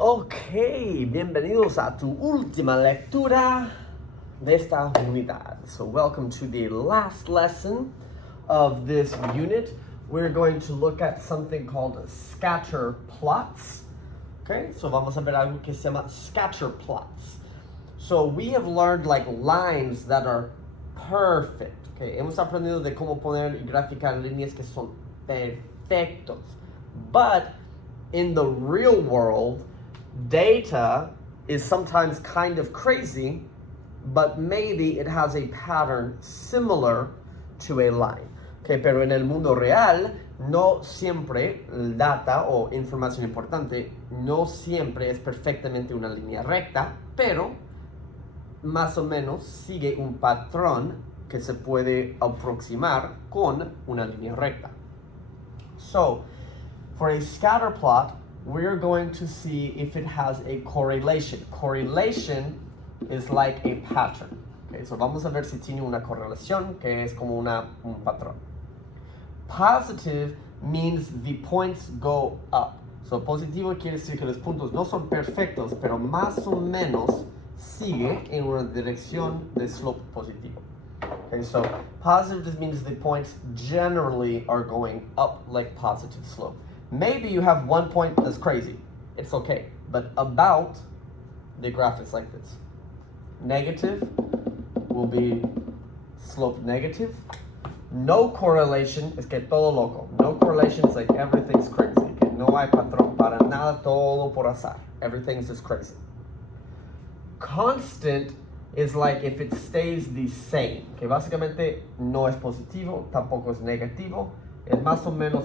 Ok, bienvenidos a tu última lectura de esta unidad. So welcome to the last lesson of this unit. We're going to look at something called scatterplots. Okay, so vamos a ver algo que se llama scatterplots. So we have learned like lines that are perfect. Okay, hemos aprendido de cómo poner y graficar líneas que son perfectos. But in the real world, data is sometimes kind of crazy, but maybe it has a pattern similar to a line. Okay, pero en el mundo real, no siempre el data o información importante, no siempre es perfectamente una línea recta, pero más o menos sigue un patrón que se puede aproximar con una línea recta. So, for a scatter plot, we're going to see if it has a correlation. Correlation is like a pattern. Okay, so vamos a ver si tiene una correlación, que es como un patrón. Positive means the points go up. So positivo quiere decir que los puntos no son perfectos, pero más o menos sigue en una dirección de slope positivo. Okay, so positive just means the points generally are going up like positive slope. Maybe you have one point that's crazy. It's okay. But about, the graph is like this. Negative will be slope negative. No correlation es que todo loco. No correlation is like everything's crazy. Que no hay patrón para nada, todo por azar. Everything's just crazy. Constant is like if it stays the same. Que básicamente no es positivo, tampoco es negativo. Es más o menos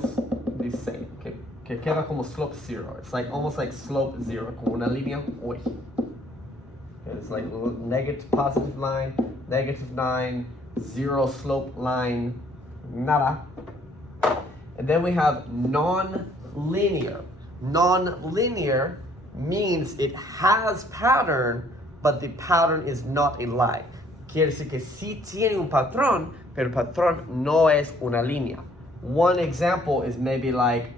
the same. Que queda como slope zero. It's like almost like slope zero. Como una línea. Uy. It's like negative positive line, negative 9, zero slope line, nada. And then we have non-linear. Non-linear means it has pattern, but the pattern is not a line. Quiere decir que sí tiene un patrón, pero el patrón no es una línea. One example is maybe like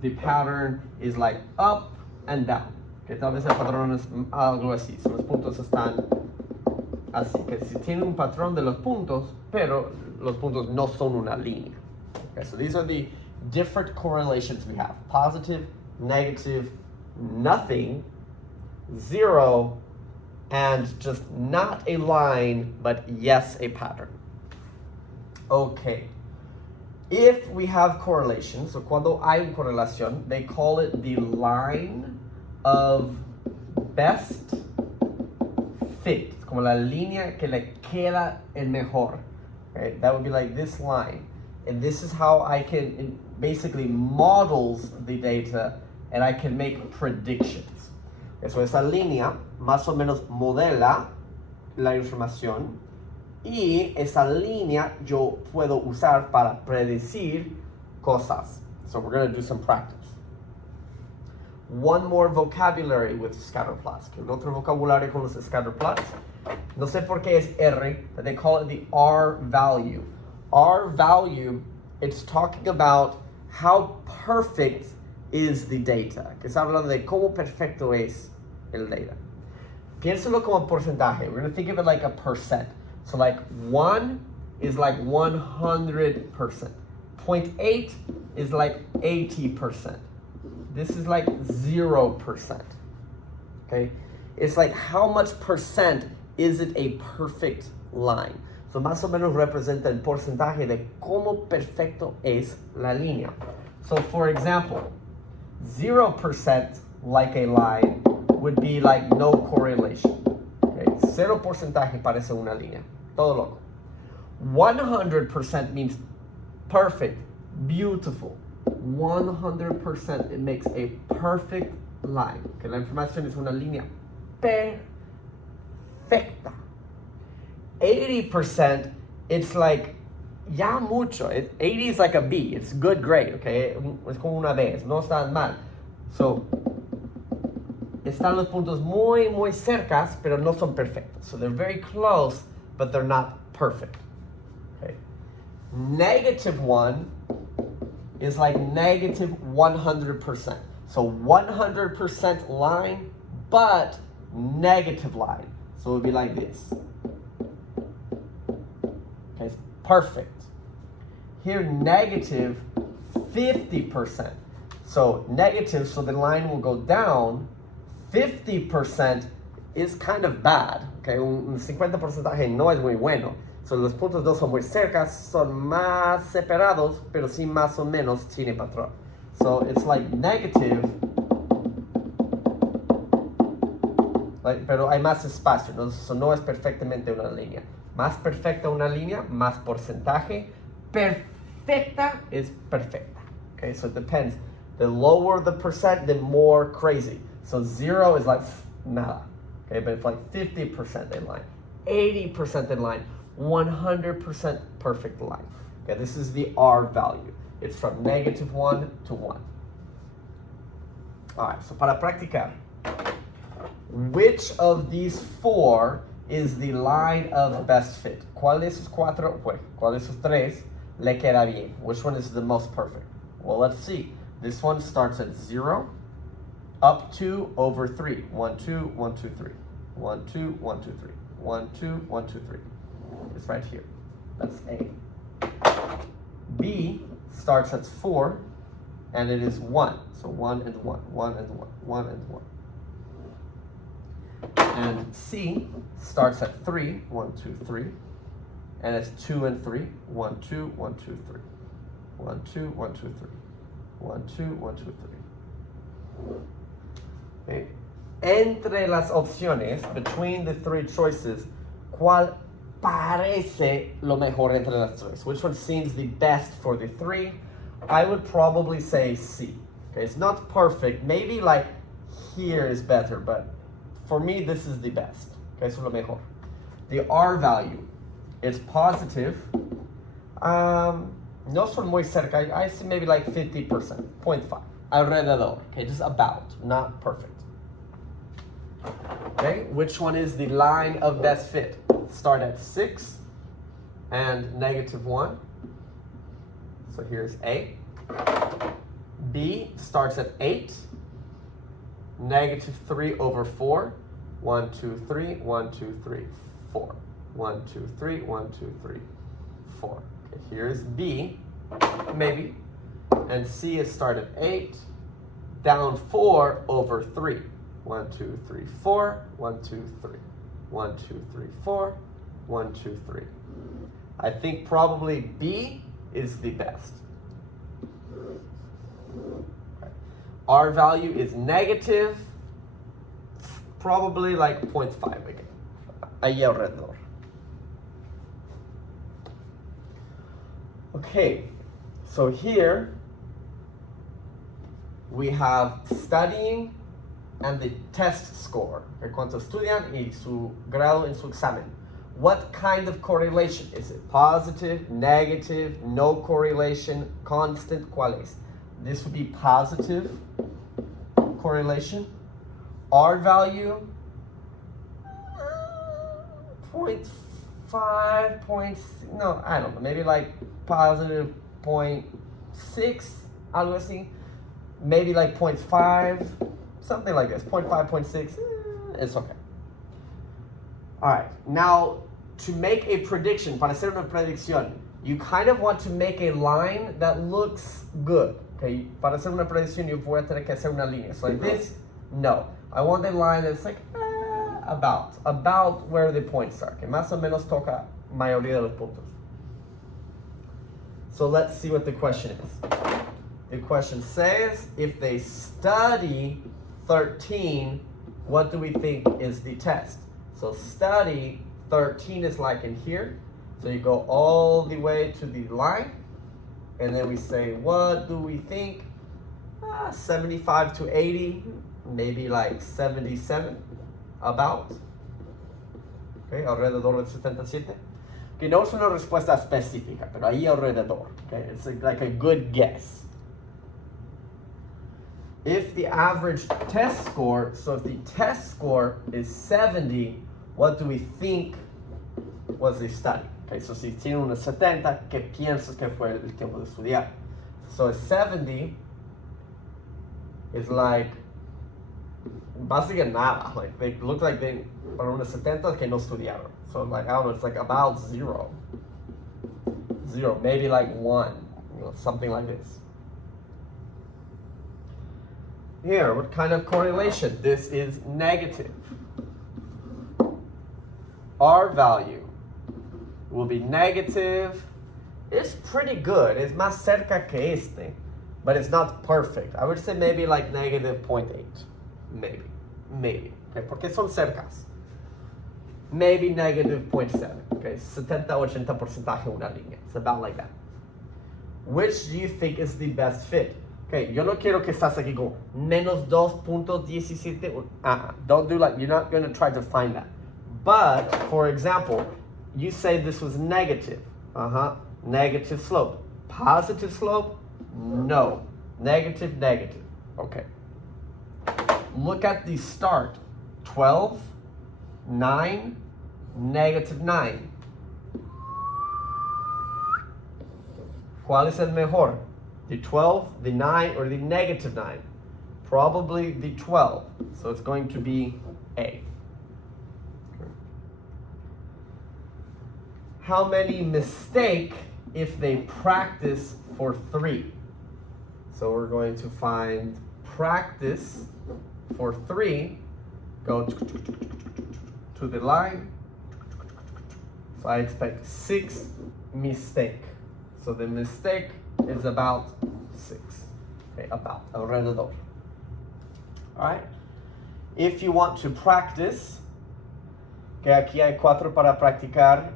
the pattern is like up and down. Que tal vez el patrón es algo así. So los puntos están así. Que si tiene un patrón de los puntos, pero los puntos no son una línea. Okay, so these are the different correlations we have. Positive, negative, nothing, zero, and just not a line, but yes, a pattern. Okay. If we have correlation, so cuando hay una correlación, they call it the line of best fit. Es como la línea que le queda el mejor. Okay? That would be like this line. And this is how I can, it basically models the data and I can make predictions. Okay, so esa línea más o menos modela la información. Y esa línea yo puedo usar para predecir cosas. So we're going to do some practice. One more vocabulary with scatterplots. Que un otro vocabulario con los scatterplots. No sé por qué es R, but they call it the Rvalue. Rvalue, it's talking about how perfect is the data. Que está hablando de cómo perfecto es el data. Piénsalo como porcentaje. We're going to think of it like a percent. So like 1 is like 100%. 0.8 is like 80%. This is like 0%. Okay? It's like how much percent is it a perfect line? So más o menos representa el porcentaje de cómo perfecto es la línea. So for example, 0% like a line would be like no correlation. Okay? 0% parece una línea. Todo loco. 100% means perfect, beautiful. 100% it makes a perfect line. Que la información es una línea perfecta. 80% it's like ya mucho. 80 is like a B. It's good grade, okay? Es como una B. No está mal. So están los puntos muy cercas, pero no son perfectos. So they're very close, but they're not perfect. Okay. -1 is like -100%. So 100% line, but negative line. So it would be like this. Okay, it's perfect. Here, negative 50%. So negative, so the line will go down. 50% is kind of bad. Okay, un 50% no es muy bueno. So los puntos no son muy cerca, son más separados, pero sí más o menos tiene patrón. So it's like negative, pero hay más espacio, ¿no? So no es perfectamente una línea. Más perfecta una línea, más porcentaje. Perfecta is perfecta. Okay, so it depends. The lower the percent, the more crazy. So 0 is like nada. Okay, but it's like 50% in line, 80% in line, 100% perfect line. Okay, this is the R value. It's from -1 to 1. All right, so para practicar, which of these four is the line of best fit? ¿Cuál de esos cuatro, cuál de esos tres le queda bien? Which one is the most perfect? Well, let's see. This one starts at 0, up to over 3. 1, 2, 1, 2, 3. 1, 2, 1, 2, 3. 1, 2, 1, 2, 3. It's right here. That's A. B starts at 4, and it is 1. So 1 and 1, 1 and 1, 1 and 1. And C starts at 3, 1, 2, 3. And it's 2 and 3. 1, 2, 1, 2, 3. 1, 2, 1, 2, 3. 1, 2, 1, 2, 3. Okay. Entre las opciones, between the three choices, ¿cuál parece lo mejor entre las tres? Which one seems the best for the three? I would probably say C. Okay, it's not perfect. Maybe like here is better, but for me, this is the best. Okay, so lo mejor. The R value is positive. No son muy cerca. I see maybe like 50%, 0.5. Alrededor. Okay, just about, not perfect. Okay, which one is the line of best fit? Start at 6 and -1. So here's A. B starts at 8, -3 over 4. 1, 2, 3, 1, 2, 3, 4. 1, 2, 3, 1, 2, 3, 4. Okay, here's B, maybe. And C is start at 8, down 4 over 3. 1, 2, 3, 4. 1, 2, 3. 1, 2, 3, 4. 1, 2, 3. I think probably B is the best. R value is negative, probably like 0.5 again. Ahí alrededor. Okay, so here we have studying and the test score. Cuánto estudian y su grado en su examen. What kind of correlation? Is it positive, negative, no correlation, constant? ¿Cuál es? This would be positive correlation. R value, 0.5, no, I don't know, maybe like positive 0.6, algo así. Maybe like 0.5, something like this, 0.5, 0.6, it's okay. All right, now to make a prediction, para hacer una predicción, you kind of want to make a line that looks good. Okay, para hacer una predicción, yo voy a tener que hacer una línea. So like this, no. I want a line that's like about where the points are. Que más o menos toca mayoría de los puntos. So let's see what the question is. The question says, if they study 13, what do we think is the test? So study 13 is like in here. So you go all the way to the line. And then we say, what do we think? 75 to 80, maybe like 77, about. Okay, alrededor de 77. Que no es una respuesta específica, pero ahí alrededor. Okay, it's like a good guess. If the average test score, so if the test score is 70, what do we think was the study? Okay, so si tiene una 70, ¿qué piensas que fue el tiempo de estudiar? So a 70 is like básicamente nada. Like they look like they para unos 70 que no estudiaron. So like I don't know, it's like about zero, maybe like 1, something like this. Here, what kind of correlation? This is negative. R value will be negative. It's pretty good. It's más cerca que este, but it's not perfect. I would say maybe like negative 0.8. Maybe. Okay, porque son cercas. Maybe negative 0.7. Okay, 70-80% una línea. It's about like that. Which do you think is the best fit? Okay, yo no quiero que estás aquí con menos 2.17. Don't do like, you're not going to try to find that. But, for example, you say this was negative. Negative slope. Positive slope? No. Negative. Okay. Look at the start. 12, 9, negative 9. ¿Cuál es el mejor? The 12, the 9, or the negative 9? Probably the 12. So it's going to be A. How many mistake if they practice for 3? So we're going to find practice for 3. Go to the line. So I expect 6 mistake. So the mistake is about 6. Okay, about, alrededor. Alright? If you want to practice, que aquí hay 4 para practicar,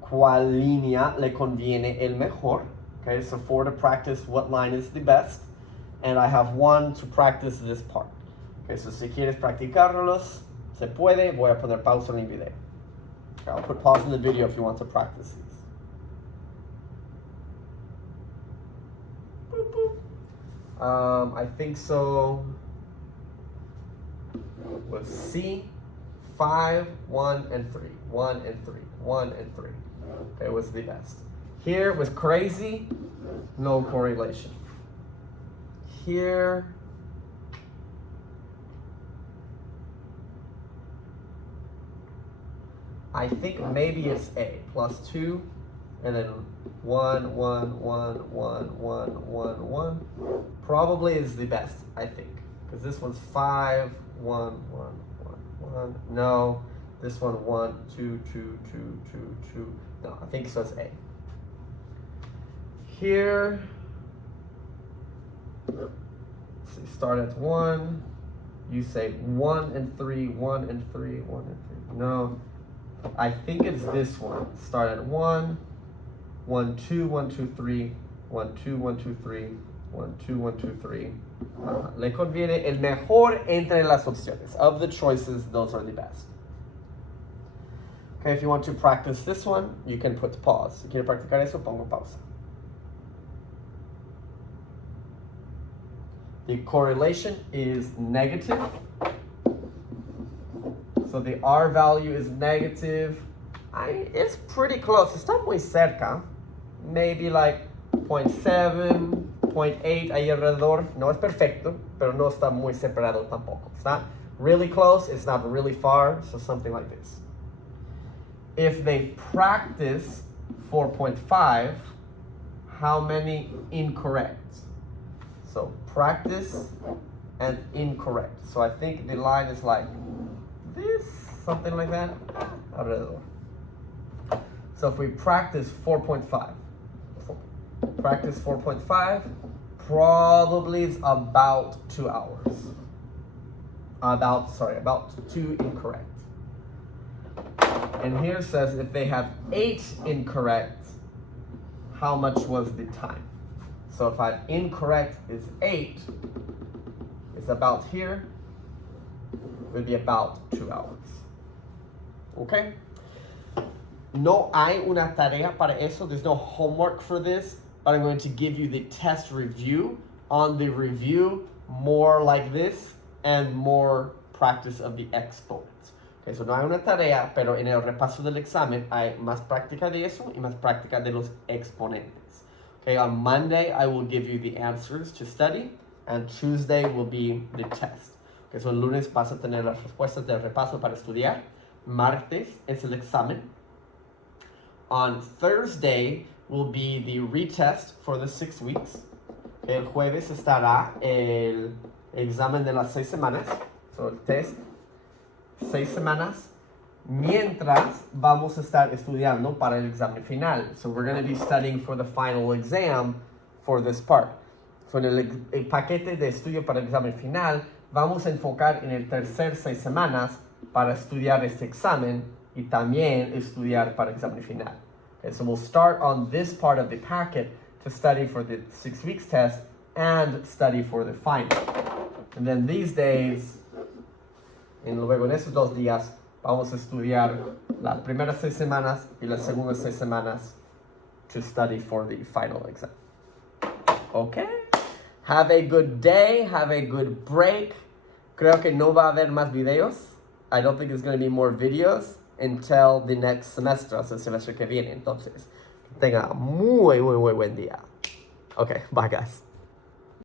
cuál línea le conviene el mejor. Okay, so 4 to practice what line is the best. And I have 1 to practice this part. Okay, so si quieres practicarlos, se puede. Voy a poner pausa en el video. Okay, I'll put pause in the video if you want to practice these. I think so. Was C, 5, 1, and 3. 1 and 3. 1 and 3. Okay, was the best. Here was crazy, no correlation. Here, I think maybe it's A, +2, and then 1, 1, 1, 1, 1, 1, 1. Probably is the best, I think. Because this one's 5, 1, 1, 1, 1. No, this one 1, 2, 2, 2, 2, 2. No, I think so it's A. Here, so you start at 1. You say 1 and 3, 1 and 3, 1 and 3. No, I think it's this one. Start at 1, 1, 2, 1, 2, 3, 1, 2, 1, 2, 3, 1, 2, 1, 2, 3. Le conviene el mejor entre las opciones. Of the choices, those are the best. Okay, if you want to practice this one, you can put pause. Si quiere practicar eso, pongo pausa. The correlation is negative. So the R value is negative. It's pretty close. Está muy cerca. Maybe like 0.7, 0.8 ahí alrededor. No es perfecto, pero no está muy separado tampoco. It's not really close. It's not really far. So something like this. If they practice 4.5, how many incorrect? So practice and incorrect. So I think the line is like this, something like that. Alrededor. So if we practice 4.5, practice 4.5, probably is about 2 hours. About 2 incorrect. And here says if they have 8 incorrect, how much was the time? So if I have incorrect is 8, it's about here, it would be about 2 hours. Okay? No hay una tarea para eso. There's no homework for this, but I'm going to give you the test review. On the review, more like this and more practice of the exponents. Okay, so no hay una tarea, pero en el repaso del examen hay más práctica de eso y más práctica de los exponentes. Okay, on Monday, I will give you the answers to study, and Tuesday will be the test. Okay, so el lunes vas a tener las respuestas del repaso para estudiar. Martes es el examen. On Thursday will be the retest for the 6 weeks. El jueves estará el examen de las 6 semanas. So, el test, 6 semanas. Mientras vamos a estar estudiando para el examen final. So we're going to be studying for the final exam for this part. So en el paquete de estudio para el examen final, vamos a enfocar en el tercer 6 semanas para estudiar este examen y también estudiar para el examen final. Okay, so we'll start on this part of the packet to study for the 6 weeks test and study for the final. And then these days, y luego en esos 2 días, vamos a estudiar las primeras 6 semanas y las segundas 6 semanas to study for the final exam. Okay? Have a good day, have a good break. Creo que no va a haber más videos. I don't think there's going to be more videos until the next semester, o sea, el semestre que viene. Entonces, tenga muy buen día. Okay, bye guys.